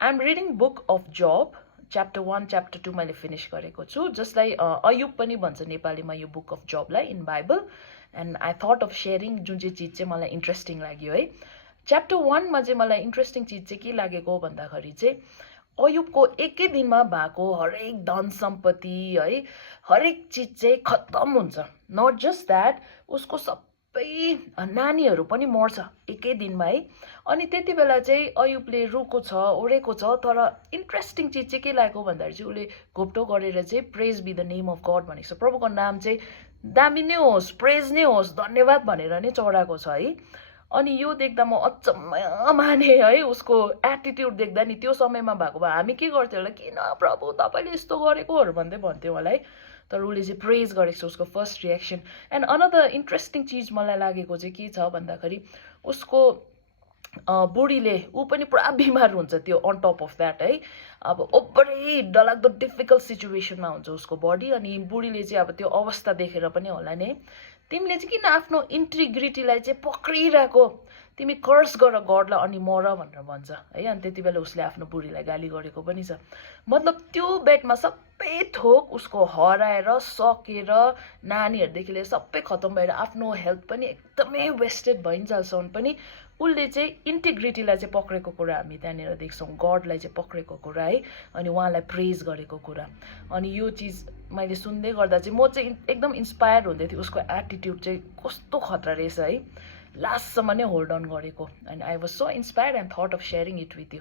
I'm reading Book of Job. Chapter 1, Chapter 2 मैले finish गरेको छु, जसलाई अयुब पनि भन्छ नेपालीमा यो बुक अफ जबलाई in Bible. And I thought of sharing जुन चाहिँ चिज चाहिँ मलाई इन्ट्रेस्टिङ लाग्यो है. च्याप्टर 1 मा चाहिँ मलाई इन्ट्रेस्टिङ चिज चाहिँ के लागेको भन्दाखेरि चाहिँ अयुबको एकै दिनमा भएको हरेक धन सम्पत्ति है, हरेक चिज चाहिँ खत्तम हुन्छ. नट जस्ट द्याट, उसको सबै नानीहरू पनि मर्छ एकै दिनमा है. अनि त्यति बेला चाहिँ अयुबले रुको छ, ओरेको छ, तर इन्ट्रेस्टिङ चिज चाहिँ के लागेको भन्दाखेरि चाहिँ उसले घोप्टो गरेर चाहिँ praise be the name of God भनेको छ. प्रभुको नाम चाहिँ दामी नै होस्, प्रेज नै होस्, धन्यवाद भनेर नै चढाएको छ है. अनि यो देख्दा म अचम्म माने है, उसको एटिट्युड देख्दा नि. त्यो समयमा भएको भए हामी के गर्थ्यौँ होला, किन प्रभु तपाईँले यस्तो गरेकोहरू भन्दै भन्थ्यौँ होला है. तर उसले चाहिँ प्रेज गरेको छ, उसको first reaction. And another interesting चिज मलाई लागेको चाहिँ के छ भन्दाखेरि उसको बुढीले, ऊ पनि पुरा बिमार हुन्छ त्यो अन टप अफ द्याट है. अब ओभरै डरलाग्दो डिफिकल्ट सिचुएसनमा हुन्छ उसको बडी. अनि बुढीले चाहिँ अब त्यो अवस्था देखेर पनि होला नि, तिमीले चाहिँ किन आफ्नो इन्टिग्रिटीलाई चाहिँ पक्रिरहेको, तिमी कर्स गर गडलाई अनि मर भनेर भन्छ है. अनि त्यति बेला उसले आफ्नो बुढीलाई गाली गरेको पनि छ. मतलब त्यो बेडमा सबै थोक उसको हराएर सकेर, नानीहरूदेखि लिएर सबै खतम भएर आफ्नो हेल्थ पनि एकदमै वेस्टेड भइन्जेलसम्म पनि उसले चाहिँ इन्टिग्रिटीलाई चाहिँ पक्रेको कुरा हामी त्यहाँनिर देख्छौँ, गडलाई चाहिँ पक्रेको कुरा है. अनि उहाँलाई प्रेज गरेको कुरा. अनि यो चिज मैले सुन्दै गर्दा चाहिँ म चाहिँ एकदम इन्सपायर हुँदै थिएँ. उसको एटिट्युड चाहिँ कस्तो खतरा रहेछ है, लास्टसम्म नै होल्ड अन गरेको. And I was so inspired and thought of sharing it with you.